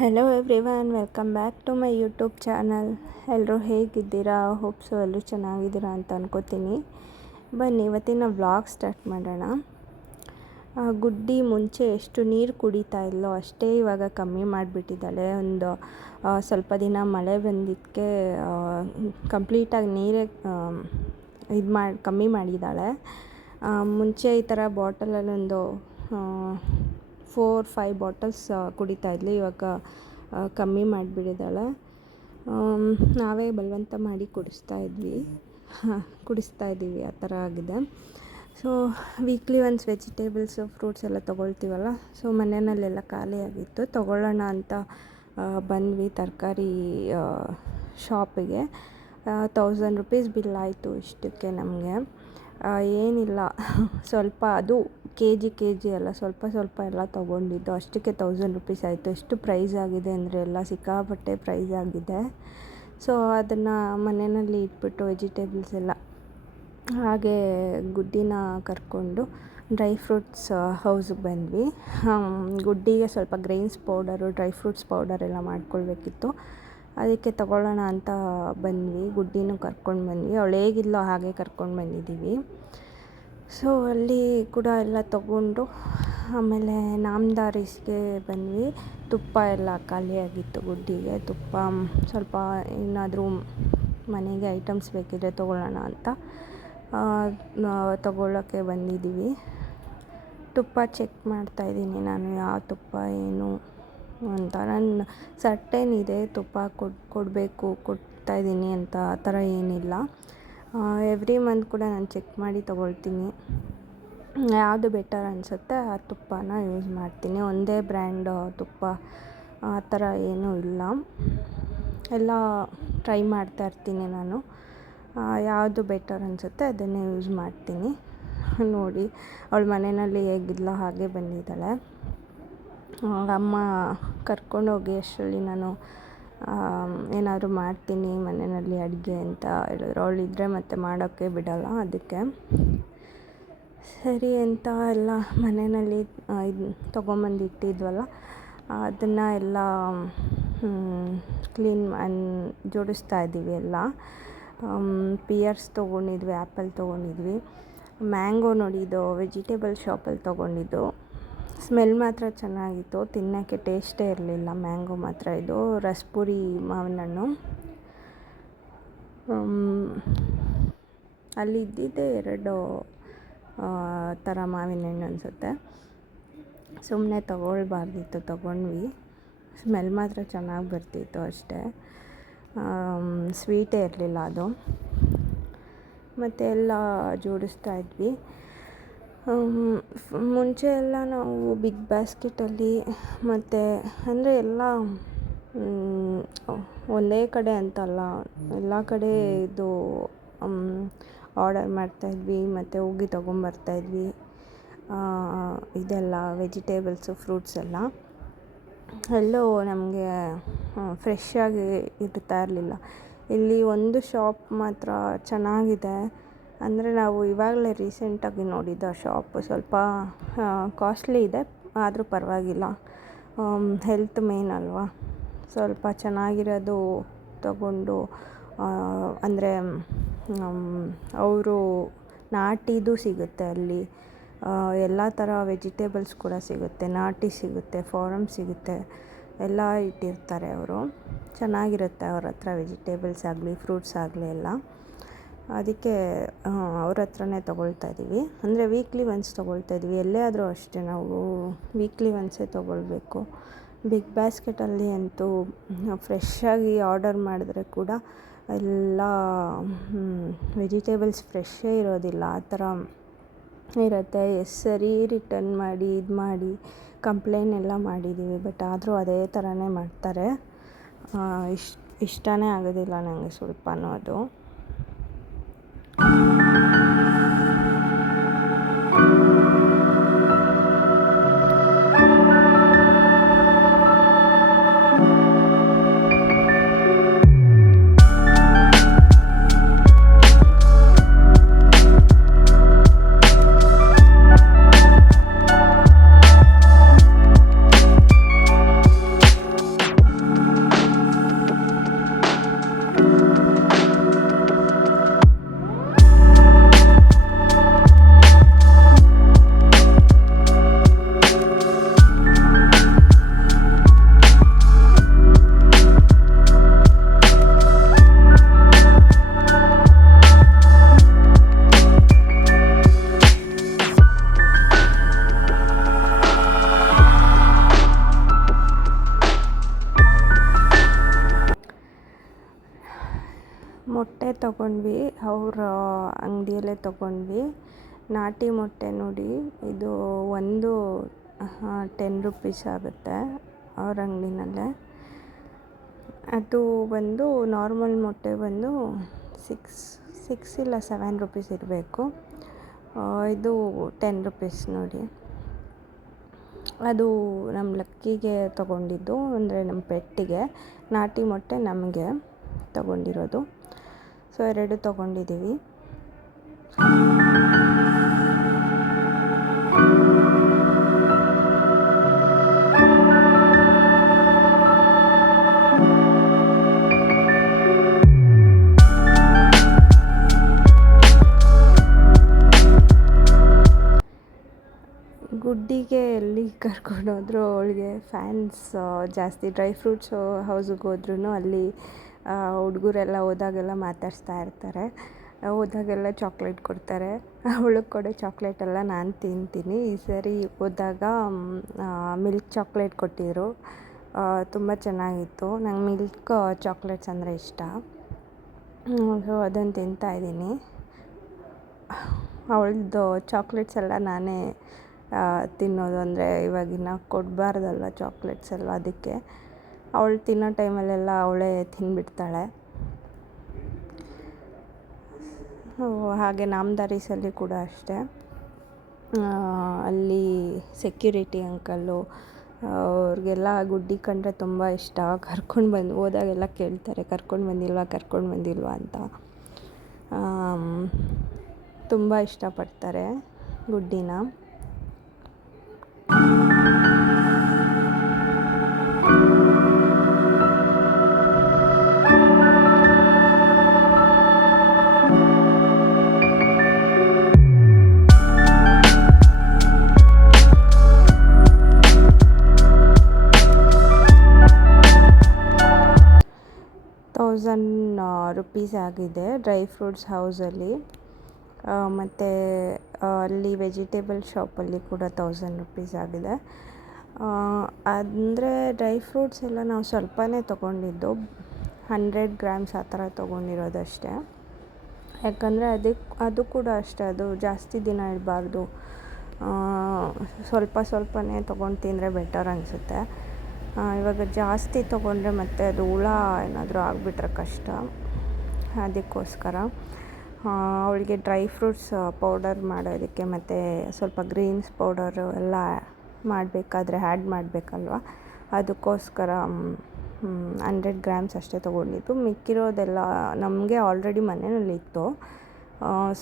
Hello everyone, welcome back to my YouTube channel. ಎಲ್ಲರೂ ಹೇಗಿದ್ದೀರಾ? ಹೋಪ್ಸು ಎಲ್ಲರೂ ಚೆನ್ನಾಗಿದ್ದೀರಾ ಅಂತ ಅನ್ಕೋತೀನಿ. ಬನ್ನಿ ಇವತ್ತಿನ ವ್ಲಾಗ್ ಸ್ಟಾರ್ಟ್ ಮಾಡೋಣ. ಗುಡ್ಡಿ ಮುಂಚೆ ಎಷ್ಟು ನೀರು ಕುಡಿತಾ ಇಲ್ಲೋ ಅಷ್ಟೇ ಇವಾಗ ಕಮ್ಮಿ ಮಾಡಿಬಿಟ್ಟಿದ್ದಾಳೆ. ಒಂದು ಸ್ವಲ್ಪ ದಿನ ಮಳೆ ಬಂದಿದ್ದಕ್ಕೆ ಕಂಪ್ಲೀಟಾಗಿ ನೀರೇ ಕಮ್ಮಿ ಮಾಡಿದ್ದಾಳೆ. ಮುಂಚೆ ಈ ಥರ ಬಾಟಲಲ್ಲಿ ಒಂದು 4-5 ಬಾಟಲ್ಸ್ ಕುಡಿತಾಯಿದ್ಲು. ಇವಾಗ ಕಮ್ಮಿ ಮಾಡಿಬಿಟ್ಟಿದ್ದಾಳೆ. ನಾವೇ ಬಲವಂತ ಮಾಡಿ ಕುಡಿಸ್ತಾ ಇದ್ದೀವಿ, ಆ ಥರ ಆಗಿದೆ. So weekly once vegetables fruits ಎಲ್ಲ ತೊಗೊಳ್ತೀವಲ್ಲ, ಸೊ ಮನೆಯಲ್ಲೆಲ್ಲ ಖಾಲಿಯಾಗಿತ್ತು. ತೊಗೊಳ್ಳೋಣ ಅಂತ ಬಂದ್ವಿ ತರಕಾರಿ ಶಾಪಿಗೆ. 1000 ರೂಪೀಸ್ ಬಿಲ್ ಆಯಿತು ಇಷ್ಟಕ್ಕೆ ನಮಗೆ. ಏನಿಲ್ಲ, ಸ್ವಲ್ಪ ಅದು ಕೆ ಜಿ ಅಲ್ಲ, ಸ್ವಲ್ಪ ಎಲ್ಲ ತೊಗೊಂಡಿದ್ದು, ಅಷ್ಟಕ್ಕೆ 1000 ರೂಪೀಸ್ ಆಯಿತು. ಎಷ್ಟು ಪ್ರೈಸ್ ಆಗಿದೆ ಅಂದರೆ ಎಲ್ಲ ಸಿಕ್ಕಾಪಟ್ಟೆ ಪ್ರೈಸ್ ಆಗಿದೆ. ಸೊ ಅದನ್ನು ಮನೆಯಲ್ಲಿ ಇಟ್ಬಿಟ್ಟು ವೆಜಿಟೇಬಲ್ಸ್ ಎಲ್ಲ ಹಾಗೆ ಗುಡ್ಡಿನ ಕರ್ಕೊಂಡು ಡ್ರೈ ಫ್ರೂಟ್ಸ್ ಹೌಸಿಗೆ ಬಂದ್ವಿ. ಗುಡ್ಡಿಗೆ ಸ್ವಲ್ಪ grains powder, dry fruits powder ಎಲ್ಲ ಮಾಡ್ಕೊಳ್ಬೇಕಿತ್ತು. ಅದಕ್ಕೆ ತೊಗೊಳ್ಳೋಣ ಅಂತ ಬಂದ್ವಿ. ಗುಡ್ಡಿನೂ ಕರ್ಕೊಂಡು ಬಂದ್ವಿ. ಅವಳು ಹೇಗಿದ್ಲೋ ಹಾಗೆ ಕರ್ಕೊಂಡು ಬಂದಿದ್ದೀವಿ. ಸೊ ಅಲ್ಲಿ ಕೂಡ ಎಲ್ಲ ತೊಗೊಂಡು ಆಮೇಲೆ ನಾಮದಾರಿಸ್ಗೆ ಬಂದ್ವಿ. ತುಪ್ಪ ಎಲ್ಲ ಖಾಲಿಯಾಗಿತ್ತು ಗುಡ್ಡಿಗೆ. ತುಪ್ಪ ಸ್ವಲ್ಪ ಏನಾದರೂ ಮನೆಗೆ ಐಟಮ್ಸ್ ಬೇಕಿದ್ರೆ ತೊಗೊಳ್ಳೋಣ ಅಂತ ತೊಗೊಳ್ಳೋಕ್ಕೆ ಬಂದಿದ್ದೀವಿ. ತುಪ್ಪ ಚೆಕ್ ಮಾಡ್ತಾಯಿದ್ದೀನಿ ನಾನು, ಯಾವ ತುಪ್ಪ ಏನು ಅಂತ. ನಾನು ಸರ್ಟೇನ್ ಇದೆ ತುಪ್ಪ ಕೊಡ್ತಾಯಿದ್ದೀನಿ ಅಂತ, ಆ ಥರ ಏನಿಲ್ಲ. ಎವ್ರಿ ಮಂತ್ ಕೂಡ ನಾನು ಚೆಕ್ ಮಾಡಿ ತೊಗೊಳ್ತೀನಿ. ಯಾವುದು ಬೆಟರ್ ಅನಿಸುತ್ತೆ ಆ ತುಪ್ಪನ ಯೂಸ್ ಮಾಡ್ತೀನಿ. ಒಂದೇ ಬ್ರ್ಯಾಂಡ್ ತುಪ್ಪ ಆ ಥರ ಏನೂ ಇಲ್ಲ, ಎಲ್ಲ ಟ್ರೈ ಮಾಡ್ತಾ ಇರ್ತೀನಿ ನಾನು. ಯಾವುದು ಬೆಟರ್ ಅನಿಸುತ್ತೆ ಅದನ್ನೇ ಯೂಸ್ ಮಾಡ್ತೀನಿ. ನೋಡಿ, ಅವಳ ಮನೆಯಲ್ಲಿ ಹೇಗಿದ್ಲೋ ಹಾಗೆ ಬಂದಿದ್ದಾಳೆ. ಅಮ್ಮ ಕರ್ಕೊಂಡೋಗಿ ಅಷ್ಟರಲ್ಲಿ ನಾನು ಏನಾದರೂ ಮಾಡ್ತೀನಿ ಮನೆಯಲ್ಲಿ ಅಡುಗೆ ಅಂತ ಹೇಳಿದ್ರು. ಅವಳಿದ್ದರೆ ಮತ್ತೆ ಮಾಡೋಕ್ಕೆ ಬಿಡೋಲ್ಲ. ಅದಕ್ಕೆ ಸರಿ ಅಂತ ಎಲ್ಲ ಮನೆಯಲ್ಲಿ ತೊಗೊಂಬಂದಿಟ್ಟಿದ್ವಲ್ಲ, ಅದನ್ನು ಎಲ್ಲ ಜೋಡಿಸ್ತಾ ಇದ್ದೀವಿ ಎಲ್ಲ. ಪಿಯರ್ಸ್ ತೊಗೊಂಡಿದ್ವಿ, ಆ್ಯಪಲ್ ತೊಗೊಂಡಿದ್ವಿ. ಮ್ಯಾಂಗೋ ನೋಡಿ, ಇದು ವೆಜಿಟೇಬಲ್ ಶಾಪಲ್ಲಿ ತೊಗೊಂಡಿದ್ದು. ಸ್ಮೆಲ್ ಮಾತ್ರ ಚೆನ್ನಾಗಿತ್ತು, ತಿನ್ನೋಕ್ಕೆ ಟೇಸ್ಟೇ ಇರಲಿಲ್ಲ ಮ್ಯಾಂಗೋ ಮಾತ್ರ. ಇದು ರಸ್ಪುರಿ ಮಾವಿನ ಹಣ್ಣು. ಅಲ್ಲಿ ಇದ್ದಿದ್ದೆ 2 ಥರ ಮಾವಿನ ಹಣ್ಣು ಅನಿಸುತ್ತೆ. ಸುಮ್ಮನೆ ತೊಗೊಳ್ಬಾರ್ದಿತ್ತು, ತೊಗೊಂಡ್ವಿ. ಸ್ಮೆಲ್ ಮಾತ್ರ ಚೆನ್ನಾಗಿ ಬರ್ತಿತ್ತು ಅಷ್ಟೇ, ಸ್ವೀಟೇ ಇರಲಿಲ್ಲ ಅದು. ಮತ್ತು ಎಲ್ಲ ಜೋಡಿಸ್ತಾ ಇದ್ವಿ. ಮುಂಚೆ ಎಲ್ಲ ನಾವು ಬಿಗ್ ಬಾಸ್ಕೆಟಲ್ಲಿ ಮತ್ತು ಅಂದರೆ ಎಲ್ಲ ಒಂದೇ ಕಡೆ ಅಂತಲ್ಲ, ಎಲ್ಲ ಕಡೆ ಇದು ಆರ್ಡರ್ ಮಾಡ್ತಾಯಿದ್ವಿ ಮತ್ತು ಹೋಗಿ ತೊಗೊಂಬರ್ತಾಯಿದ್ವಿ. ಇದೆಲ್ಲ ವೆಜಿಟೇಬಲ್ಸು ಫ್ರೂಟ್ಸ್ ಎಲ್ಲ ಎಲ್ಲೋ ನಮಗೆ ಫ್ರೆಶ್ಶಾಗಿ ಇರ್ತಾ ಇರಲಿಲ್ಲ. ಇಲ್ಲಿ ಒಂದು ಶಾಪ್ ಮಾತ್ರ ಚೆನ್ನಾಗಿದೆ. ಅಂದರೆ ನಾವು ಇವಾಗಲೇ ರೀಸೆಂಟಾಗಿ ನೋಡಿದ್ದು ಆ ಶಾಪು. ಸ್ವಲ್ಪ ಕಾಸ್ಟ್ಲಿ ಇದೆ, ಆದರೂ ಪರವಾಗಿಲ್ಲ. ಹೆಲ್ತ್ ಮೇನ್ ಅಲ್ವಾ, ಸ್ವಲ್ಪ ಚೆನ್ನಾಗಿರೋದು ತಗೊಂಡು, ಅಂದರೆ ಅವರು ನಾಟಿದು ಸಿಗುತ್ತೆ ಅಲ್ಲಿ. ಎಲ್ಲ ಥರ ವೆಜಿಟೇಬಲ್ಸ್ ಕೂಡ ಸಿಗುತ್ತೆ, ನಾಟಿ ಸಿಗುತ್ತೆ, ಫಾರಮ್ ಸಿಗುತ್ತೆ, ಎಲ್ಲ ಇಟ್ಟಿರ್ತಾರೆ ಅವರು. ಚೆನ್ನಾಗಿರುತ್ತೆ ಅವ್ರ ಹತ್ರ ವೆಜಿಟೇಬಲ್ಸ್ ಆಗಲಿ ಫ್ರೂಟ್ಸ್ ಆಗಲಿ ಎಲ್ಲ. ಅದಕ್ಕೆ ಅವ್ರ ಹತ್ರನೇ ತೊಗೊಳ್ತಾ ಇದ್ದೀವಿ. ಅಂದರೆ ವೀಕ್ಲಿ ಒನ್ಸ್ ತೊಗೊಳ್ತಾ ಇದ್ವಿ. ಎಲ್ಲೇ ಆದರೂ ಅಷ್ಟೇ, ನಾವು ವೀಕ್ಲಿ ಒನ್ಸೇ ತೊಗೊಳ್ಬೇಕು. ಬಿಗ್ ಬಾಸ್ಕೆಟಲ್ಲಿ ಅಂತೂ ಫ್ರೆಶ್ಶಾಗಿ ಆರ್ಡರ್ ಮಾಡಿದ್ರೆ ಕೂಡ ಎಲ್ಲ ವೆಜಿಟೇಬಲ್ಸ್ ಫ್ರೆಶ್ಶೇ ಇರೋದಿಲ್ಲ, ಆ ಥರ ಇರುತ್ತೆ. ಸರಿ ರಿಟರ್ನ್ ಮಾಡಿ ಇದು ಮಾಡಿ ಕಂಪ್ಲೇಂಟ್ ಎಲ್ಲ ಮಾಡಿದ್ದೀವಿ, ಬಟ್ ಆದರೂ ಅದೇ ಥರನೇ ಮಾಡ್ತಾರೆ. ಇಷ್ಟನೇ ಆಗೋದಿಲ್ಲ ನನಗೆ ಸ್ವಲ್ಪನೂ ಅದು. ಮೊಟ್ಟೆ ತೊಗೊಂಡ್ವಿ, ಅವ್ರ ಅಂಗಡಿಯಲ್ಲೇ ತೊಗೊಂಡ್ವಿ. ನಾಟಿ ಮೊಟ್ಟೆ ನೋಡಿ, ಇದು ಒಂದು 10 ರುಪೀಸ್ ಆಗುತ್ತೆ ಅವ್ರ ಅಂಗಡಿನಲ್ಲೇ. ಅದು ಬಂದು ನಾರ್ಮಲ್ ಮೊಟ್ಟೆ ಬಂದು 6 ಇಲ್ಲ 7 ರುಪೀಸ್ ಇರಬೇಕು. ಇದು 10 ರುಪೀಸ್ ನೋಡಿ. ಅದು ನಮ್ಮ ಲಕ್ಕಿಗೆ ತೊಗೊಂಡಿದ್ದು, ಅಂದರೆ ನಮ್ಮ ಪೆಟ್ಟಿಗೆ. ನಾಟಿ ಮೊಟ್ಟೆ ನಮಗೆ ತೊಗೊಂಡಿರೋದು. ಸೊ 2 ತೊಗೊಂಡಿದ್ದೀವಿ. ಗುಡ್ಡಿಗೆ ಎಲ್ಲಿ ಕರ್ಕೊಂಡೋದ್ರು ಅವಳಿಗೆ ಫ್ಯಾನ್ಸ್ ಜಾಸ್ತಿ. ಡ್ರೈ ಫ್ರೂಟ್ಸು ಹೌಸಿಗೆ ಹೋದ್ರೂ ಅಲ್ಲಿ ಹುಡುಗರೆಲ್ಲ ಹೋದಾಗೆಲ್ಲ ಮಾತಾಡಿಸ್ತಾ ಇರ್ತಾರೆ. ಹೋದಾಗೆಲ್ಲ ಚಾಕ್ಲೇಟ್ ಕೊಡ್ತಾರೆ. ಅವಳಿಗೆ ಕೊಡೋ ಚಾಕ್ಲೇಟೆಲ್ಲ ನಾನು ತಿಂತೀನಿ. ಈ ಸರಿ ಹೋದಾಗ ಮಿಲ್ಕ್ ಚಾಕ್ಲೇಟ್ ಕೊಟ್ಟಿದ್ರು, ತುಂಬ ಚೆನ್ನಾಗಿತ್ತು. ನಂಗೆ ಮಿಲ್ಕ್ ಚಾಕ್ಲೇಟ್ಸ್ ಅಂದರೆ ಇಷ್ಟ. ಸೊ ಅದನ್ನು ತಿಂತಾಯಿದ್ದೀನಿ. ಅವಳದ್ದು ಚಾಕ್ಲೇಟ್ಸ್ ಎಲ್ಲ ನಾನೇ ತಿನ್ನೋದು. ಅಂದರೆ ಇವಾಗಿನ ಕೊಡಬಾರ್ದಲ್ವ ಚಾಕ್ಲೇಟ್ಸ್ ಎಲ್ಲ, ಅದಕ್ಕೆ ಅವಳು ತಿನ್ನೋ ಟೈಮಲ್ಲೆಲ್ಲ ಅವಳೇ ತಿಂದುಬಿಡ್ತಾಳೆ. ಹಾಗೆ ನಾಮದಾರೀಸಲ್ಲಿ ಕೂಡ ಅಷ್ಟೇ, ಅಲ್ಲಿ ಸೆಕ್ಯೂರಿಟಿ ಅಂಕಲ್ಲು ಅವ್ರಿಗೆಲ್ಲ ಗುಡ್ಡಿ ಕಂಡ್ರೆ ತುಂಬ ಇಷ್ಟ. ಹೋದಾಗೆಲ್ಲ ಕೇಳ್ತಾರೆ, ಕರ್ಕೊಂಡು ಬಂದಿಲ್ವಾ ಅಂತ. ತುಂಬ ಇಷ್ಟಪಡ್ತಾರೆ ಗುಡ್ಡಿನ. ₹1000 ಆಗಿದೆ ಡ್ರೈ ಫ್ರೂಟ್ಸ್ ಹೌಸಲ್ಲಿ. ಮತ್ತು ಅಲ್ಲಿ ವೆಜಿಟೇಬಲ್ ಶಾಪಲ್ಲಿ ಕೂಡ ₹1000 ಆಗಿದೆ. ಅಂದರೆ ಡ್ರೈ ಫ್ರೂಟ್ಸ್ ಎಲ್ಲ ನಾವು ಸ್ವಲ್ಪನೇ ತೊಗೊಂಡಿದ್ದು, 100 ಗ್ರಾಮ್ಸ್ ಆ ಥರ ತೊಗೊಂಡಿರೋದಷ್ಟೇ. ಯಾಕಂದರೆ ಅದು ಕೂಡ ಅಷ್ಟೇ, ಅದು ಜಾಸ್ತಿ ದಿನ ಇಡಬಾರ್ದು. ಸ್ವಲ್ಪನೇ ತೊಗೊಂಡು ತಿಂದರೆ ಬೆಟರ್ ಅನಿಸುತ್ತೆ. ಇವಾಗ ಜಾಸ್ತಿ ತೊಗೊಂಡ್ರೆ ಮತ್ತು ಅದು ಹುಳ ಏನಾದರೂ ಆಗಿಬಿಟ್ರೆ ಕಷ್ಟ. ಅದಕ್ಕೋಸ್ಕರ ಅವಳಿಗೆ ಡ್ರೈ ಫ್ರೂಟ್ಸ್ ಪೌಡರ್ ಮಾಡೋದಕ್ಕೆ ಮತ್ತು ಸ್ವಲ್ಪ ಗ್ರೀನ್ಸ್ ಪೌಡರು ಎಲ್ಲ ಮಾಡಬೇಕಾದ್ರೆ ಆ್ಯಡ್ ಮಾಡಬೇಕಲ್ವ, ಅದಕ್ಕೋಸ್ಕರ 100 ಗ್ರಾಮ್ಸ್ ಅಷ್ಟೇ ತೊಗೊಂಡಿದ್ದು. ಮಿಕ್ಕಿರೋದೆಲ್ಲ ನಮಗೆ ಆಲ್ರೆಡಿ ಮನೆಯಲ್ಲಿತ್ತು.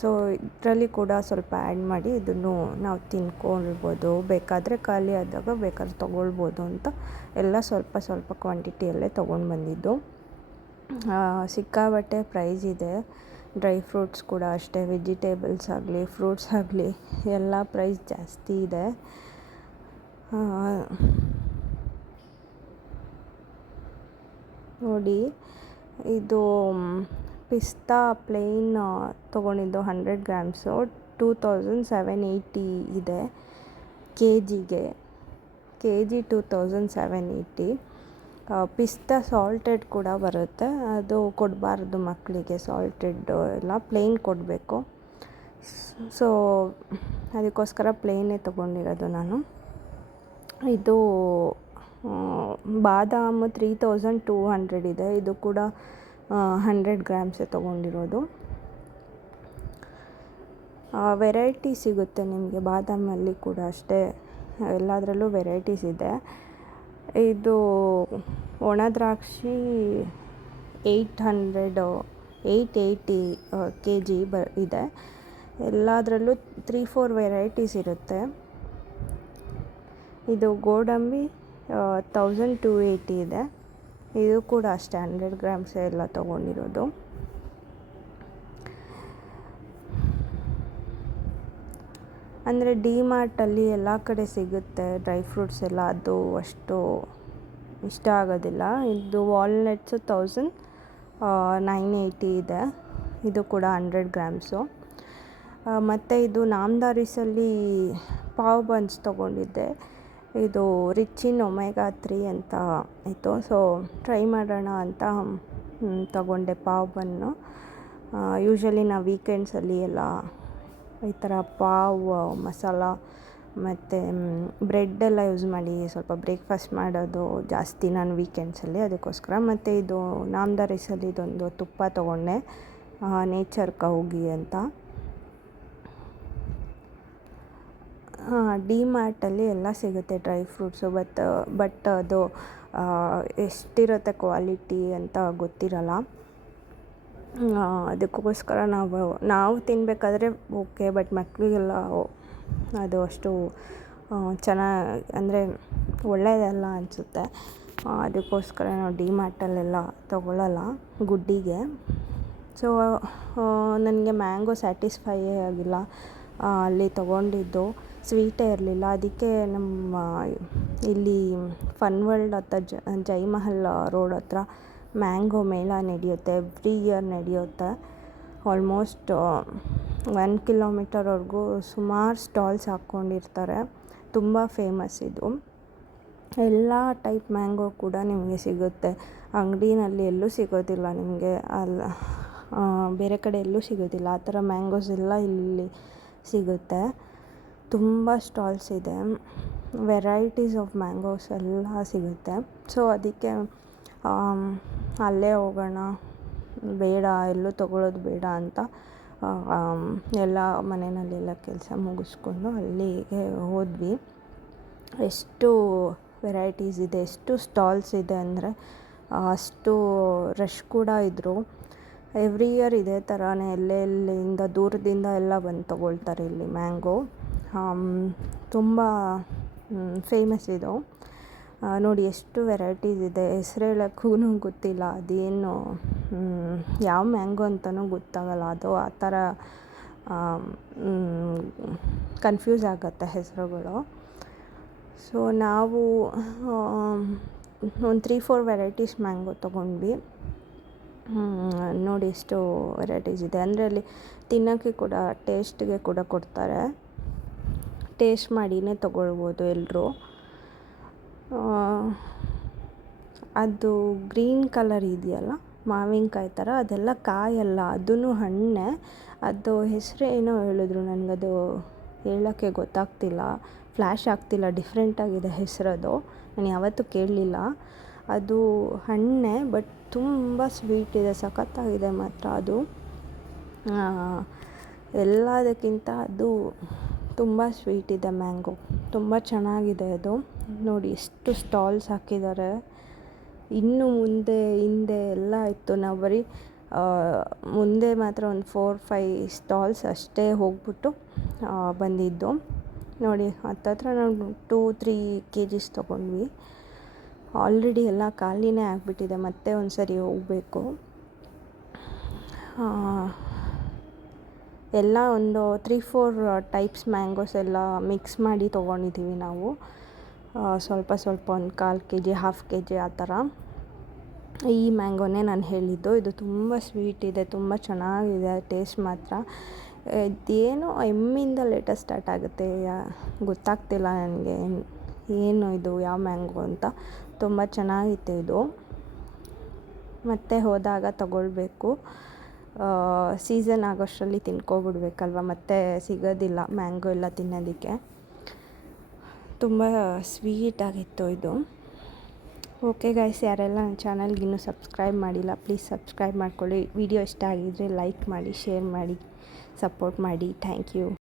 ಸೊ ಇದರಲ್ಲಿ ಕೂಡ ಸ್ವಲ್ಪ ಆ್ಯಡ್ ಮಾಡಿ ಇದನ್ನು ನಾವು ತಿನ್ಕೊಳ್ಬೋದು. ಬೇಕಾದರೆ ಖಾಲಿ ಆದಾಗ ಬೇಕಾದ್ರೆ ತೊಗೊಳ್ಬೋದು ಅಂತ ಎಲ್ಲ ಸ್ವಲ್ಪ ಕ್ವಾಂಟಿಟಿಯಲ್ಲೇ ತೊಗೊಂಡು ಬಂದಿದ್ದು. ಸಿಕ್ಕಾಬಟ್ಟೆ ಪ್ರೈಸ್ ಇದೆ. ಡ್ರೈ ಫ್ರೂಟ್ಸ್ ಕೂಡ ಅಷ್ಟೇ, ವೆಜಿಟೇಬಲ್ಸ್ ಆಗಲಿ ಫ್ರೂಟ್ಸ್ ಆಗಲಿ ಎಲ್ಲ ಪ್ರೈಸ್ ಜಾಸ್ತಿ ಇದೆ. ನೋಡಿ, ಇದು ಪಿಸ್ತಾ ಪ್ಲೇನ್ ತೊಗೊಂಡಿದ್ದು 100 ಗ್ರಾಮ್ಸು 2780 ಇದೆ. K G 2780. ಪಿಸ್ತಾ ಸಾಲ್ಟೆಡ್ ಕೂಡ ಬರುತ್ತೆ, ಅದು ಕೊಡಬಾರ್ದು ಮಕ್ಕಳಿಗೆ. ಸಾಲ್ಟೆಡ್ ಎಲ್ಲ ಪ್ಲೇನ್ ಕೊಡಬೇಕು. ಸೊ ಅದಕ್ಕೋಸ್ಕರ ಪ್ಲೇನೇ ತೊಗೊಂಡಿರೋದು ನಾನು. ಇದು ಬಾದಾಮ್ 3200 ಇದೆ. ಇದು ಕೂಡ 100 ಗ್ರಾಮ್ಸೇ ತೊಗೊಂಡಿರೋದು. ವೆರೈಟಿ ಸಿಗುತ್ತೆ ನಿಮಗೆ ಬಾದಾಮಲ್ಲಿ ಕೂಡ ಅಷ್ಟೇ, ಎಲ್ಲದರಲ್ಲೂ ವೆರೈಟೀಸ್ ಇದೆ. ಇದು ಒಣ ದ್ರಾಕ್ಷಿ 880 kg ಇದೆ. ಎಲ್ಲದರಲ್ಲೂ 3-4 ವೆರೈಟೀಸ್ ಇರುತ್ತೆ. ಇದು ಗೋಡಂಬಿ 1280 ಇದೆ. ಇದು ಕೂಡ ಅಷ್ಟೇ 100 ಗ್ರಾಮ್ಸ್ ಎಲ್ಲ ತೊಗೊಂಡಿರೋದು. ಅಂದರೆ ಡಿ-ಮಾರ್ಟಲ್ಲಿ ಎಲ್ಲ ಕಡೆ ಸಿಗುತ್ತೆ ಡ್ರೈ ಫ್ರೂಟ್ಸ್ ಎಲ್ಲ, ಅದು ಅಷ್ಟು ಇಷ್ಟ ಆಗೋದಿಲ್ಲ. ಇದು ವಾಲ್ನಟ್ಸು 1980 ಇದೆ. ಇದು ಕೂಡ 100 ಗ್ರಾಮ್ಸು. ಮತ್ತು ಇದು ನಾಮದಾರೀಸಲ್ಲಿ ಪಾವ್ ಬನ್ಸ್ ತೊಗೊಂಡಿದ್ದೆ. ಇದು ರಿಚ್ ಇನ್ ಒಮೆಗಾ 3 ಅಂತ ಇತ್ತು. ಸೊ ಟ್ರೈ ಮಾಡೋಣ ಅಂತ ತೊಗೊಂಡೆ ಪಾವ್ ಬನ್ನು. ಯೂಶ್ವಲಿ ನಾವು ವೀಕೆಂಡ್ಸಲ್ಲಿ ಎಲ್ಲ ಈ ಥರ ಪಾವ್ ಮಸಾಲ ಮತ್ತು ಬ್ರೆಡ್ಡೆಲ್ಲ ಯೂಸ್ ಮಾಡಿ ಸ್ವಲ್ಪ ಬ್ರೇಕ್ಫಾಸ್ಟ್ ಮಾಡೋದು ಜಾಸ್ತಿ ನಾನು ವೀಕೆಂಡ್ಸಲ್ಲಿ. ಅದಕ್ಕೋಸ್ಕರ ಮತ್ತು ಇದು ನಾಮದಾರಿಸಲ್ಲಿ ಇದೊಂದು ತುಪ್ಪ ತೊಗೊಂಡೆ, ನೇಚರ್ ಕೌಗಿ ಅಂತ. ಡಿ ಮಾರ್ಟಲ್ಲಿ ಎಲ್ಲ ಸಿಗುತ್ತೆ ಡ್ರೈ ಫ್ರೂಟ್ಸು, ಬಟ್ ಅದು ಎಷ್ಟಿರುತ್ತೆ ಕ್ವಾಲಿಟಿ ಅಂತ ಗೊತ್ತಿರಲ್ಲ. ಅದಕ್ಕೋಸ್ಕರ ನಾವು ತಿನ್ನಬೇಕಾದ್ರೆ ಓಕೆ, ಬಟ್ ಮಕ್ಕಳಿಗೆಲ್ಲ ಅದು ಅಷ್ಟು ಚೆನ್ನಾಗಿ ಅಂದರೆ ಒಳ್ಳೆಯದಲ್ಲ ಅನಿಸುತ್ತೆ. ಅದಕ್ಕೋಸ್ಕರ ನಾವು ಡಿ ಮಾರ್ಟಲ್ಲೆಲ್ಲ ತೊಗೊಳ್ಳಲ್ಲ ಗುಡ್ಡಿಗೆ. ಸೊ ನನಗೆ ಮ್ಯಾಂಗೋ ಸ್ಯಾಟಿಸ್ಫೈಯೇ ಆಗಿಲ್ಲ. ಅಲ್ಲಿ ತೊಗೊಂಡಿದ್ದು ಸ್ವೀಟೇ ಇರಲಿಲ್ಲ. ಅದಕ್ಕೆ ನಮ್ಮ ಇಲ್ಲಿ ಫನ್ ವರ್ಲ್ಡ್ ಹತ್ರ ಜೈಮಹಲ್ ರೋಡ್ ಹತ್ರ ಮ್ಯಾಂಗೋ ಮೇಳ ನಡೆಯುತ್ತೆ, ಎವ್ರಿ ಇಯರ್ ನಡೆಯುತ್ತೆ. ಆಲ್ಮೋಸ್ಟ್ 1 ಕಿಲೋಮೀಟರ್ವರೆಗೂ ಸುಮಾರು ಸ್ಟಾಲ್ಸ್ ಹಾಕ್ಕೊಂಡಿರ್ತಾರೆ. ತುಂಬ ಫೇಮಸ್ ಇದು. ಎಲ್ಲ ಟೈಪ್ ಮ್ಯಾಂಗೋ ಕೂಡ ನಿಮಗೆ ಸಿಗುತ್ತೆ. ಅಂಗಡಿನಲ್ಲಿ ಎಲ್ಲೂ ಸಿಗೋದಿಲ್ಲ ನಿಮಗೆ, ಬೇರೆ ಕಡೆ ಎಲ್ಲೂ ಸಿಗೋದಿಲ್ಲ. ಆ ಥರ ಮ್ಯಾಂಗೋಸ್ ಎಲ್ಲ ಇಲ್ಲಿ ಸಿಗುತ್ತೆ. ತುಂಬ ಸ್ಟಾಲ್ಸ್ ಇದೆ, ವೆರೈಟೀಸ್ ಆಫ್ ಮ್ಯಾಂಗೋಸ್ ಎಲ್ಲ ಸಿಗುತ್ತೆ. ಸೊ ಅದಕ್ಕೆ ಅಲ್ಲೇ ಹೋಗೋಣ, ಬೇಡ ಎಲ್ಲೂ ತೊಗೊಳ್ಳೋದು ಬೇಡ ಅಂತ ಎಲ್ಲ ಮನೆಯಲ್ಲೆಲ್ಲ ಕೆಲಸ ಮುಗಿಸ್ಕೊಂಡು ಅಲ್ಲಿಗೆ ಹೋದ್ವಿ. ಎಷ್ಟು ವೆರೈಟೀಸ್ ಇದೆ, ಎಷ್ಟು ಸ್ಟಾಲ್ಸ್ ಇದೆ ಅಂದರೆ ಅಷ್ಟು ರಶ್ ಕೂಡ ಇದ್ದರು. ಎವ್ರಿ ಇಯರ್ ಇದೇ ಥರನೇ ಎಲ್ಲೆಲ್ಲಿಂದ ದೂರದಿಂದ ಎಲ್ಲ ಬಂದು ತೊಗೊಳ್ತಾರೆ ಇಲ್ಲಿ ಮ್ಯಾಂಗೋ. ತುಂಬ ಫೇಮಸ್ ಇದು. ನೋಡಿ ಎಷ್ಟು ವೆರೈಟೀಸ್ ಇದೆ, ಹೆಸ್ರು ಹೇಳೋಕ್ಕೂ ಗೊತ್ತಿಲ್ಲ. ಅದೇನು ಯಾವ ಮ್ಯಾಂಗೋ ಅಂತಲೂ ಗೊತ್ತಾಗಲ್ಲ. ಅದು ಆ ಥರ ಕನ್ಫ್ಯೂಸ್ ಆಗುತ್ತೆ ಹೆಸರುಗಳು. ಸೊ ನಾವು ಒಂದು 3-4 ವೆರೈಟೀಸ್ ಮ್ಯಾಂಗೋ ತೊಗೊಂಡ್ವಿ. ನೋಡಿ ಎಷ್ಟು ವೆರೈಟೀಸ್ ಇದೆ ಅಂದರೆ ಅಲ್ಲಿ ತಿನ್ನೋಕ್ಕೆ ಕೂಡ ಟೇಸ್ಟ್ಗೆ ಕೂಡ ಕೊಡ್ತಾರೆ. ಟೇಸ್ಟ್ ಮಾಡಿಯೇ ತೊಗೊಳ್ಬೋದು ಎಲ್ಲರೂ. ಅದು ಗ್ರೀನ್ ಕಲರ್ ಇದೆಯಲ್ಲ ಮಾವಿನಕಾಯಿ ಥರ, ಅದೆಲ್ಲ ಕಾಯಲ್ಲ, ಅದೂ ಹಣ್ಣೆ. ಅದು ಹೆಸರು ಏನೋ ಹೇಳಿದ್ರು, ನನಗದು ಹೇಳೋಕ್ಕೆ ಗೊತ್ತಾಗ್ತಿಲ್ಲ, ಫ್ಲ್ಯಾಶ್ ಆಗ್ತಿಲ್ಲ, ಡಿಫ್ರೆಂಟಾಗಿದೆ ಹೆಸರದು, ನಾನು ಯಾವತ್ತೂ ಕೇಳಲಿಲ್ಲ. ಅದು ಹಣ್ಣೆ, ಬಟ್ ತುಂಬ ಸ್ವೀಟ್ ಇದೆ, ಸಖತ್ತಾಗಿದೆ ಮಾತ್ರ ಅದು. ಎಲ್ಲದಕ್ಕಿಂತ ಅದು ತುಂಬ ಸ್ವೀಟ್ ಇದೆ ಮ್ಯಾಂಗೋ, ತುಂಬ ಚೆನ್ನಾಗಿದೆ ಅದು. ನೋಡಿ ಎಷ್ಟು ಸ್ಟಾಲ್ಸ್ ಹಾಕಿದ್ದಾರೆ. ಇನ್ನು ಮುಂದೆ ಹಿಂದೆ ಎಲ್ಲ ಇತ್ತು. ನಾವು ಬರೀ ಮುಂದೆ ಮಾತ್ರ ಒಂದು 4-5 ಸ್ಟಾಲ್ಸ್ ಅಷ್ಟೇ ಹೋಗ್ಬಿಟ್ಟು ಬಂದಿದ್ದು. ನೋಡಿ ಹತ್ತತ್ರ ನಾವು 2-3 kgs ತೊಗೊಂಡ್ವಿ. ಆಲ್ರೆಡಿ ಎಲ್ಲ ಖಾಲಿನೇ ಆಗಿಬಿಟ್ಟಿದೆ, ಮತ್ತೆ ಒಂದು ಸರಿ ಹೋಗಬೇಕು. ಎಲ್ಲ ಒಂದು 3-4 ಟೈಪ್ಸ್ ಮ್ಯಾಂಗೋಸ್ ಎಲ್ಲ ಮಿಕ್ಸ್ ಮಾಡಿ ತೊಗೊಂಡಿದ್ದೀವಿ ನಾವು. ಸ್ವಲ್ಪ ಒಂದು 1/4 kg 1/2 kg ಆ ಥರ. ಈ ಮ್ಯಾಂಗೋನೇ ನಾನು ಹೇಳಿದ್ದು. ಇದು ತುಂಬ ಸ್ವೀಟ್ ಇದೆ, ತುಂಬ ಚೆನ್ನಾಗಿದೆ ಟೇಸ್ಟ್ ಮಾತ್ರ. ಇದೇನೋ ಎಮ್ಮಿಂದ ಲೇಟೆಸ್ಟ್ ಸ್ಟಾರ್ಟ್ ಆಗುತ್ತೆ, ಗೊತ್ತಾಗ್ತಿಲ್ಲ ನನಗೆ ಏನು ಇದು ಯಾವ ಮ್ಯಾಂಗೋ ಅಂತ. ತುಂಬ ಚೆನ್ನಾಗಿತ್ತು ಇದು. ಮತ್ತೆ ಹೋದಾಗ ತಗೊಳ್ಬೇಕು. ಸೀಸನ್ ಆಗೋಷ್ಟರಲ್ಲಿ ತಿನ್ಕೊಬಿಡ್ಬೇಕಲ್ವ, ಮತ್ತೆ ಸಿಗೋದಿಲ್ಲ ಮ್ಯಾಂಗೋ ಎಲ್ಲ ತಿನ್ನೋದಕ್ಕೆ. ತುಂಬ ಸ್ವೀಟಾಗಿತ್ತು ಇದು. ಓಕೆ ಗೈಸ್, ಯಾರೆಲ್ಲ ನನ್ನ ಚಾನಲ್ಗೆ ಇನ್ನೂ ಸಬ್ಸ್ಕ್ರೈಬ್ ಮಾಡಿಲ್ಲ ಪ್ಲೀಸ್ ಸಬ್ಸ್ಕ್ರೈಬ್ ಮಾಡ್ಕೊಳ್ಳಿ. ವಿಡಿಯೋ ಇಷ್ಟ ಆಗಿದ್ದರೆ ಲೈಕ್ ಮಾಡಿ, ಶೇರ್ ಮಾಡಿ, ಸಪೋರ್ಟ್ ಮಾಡಿ. Thank you.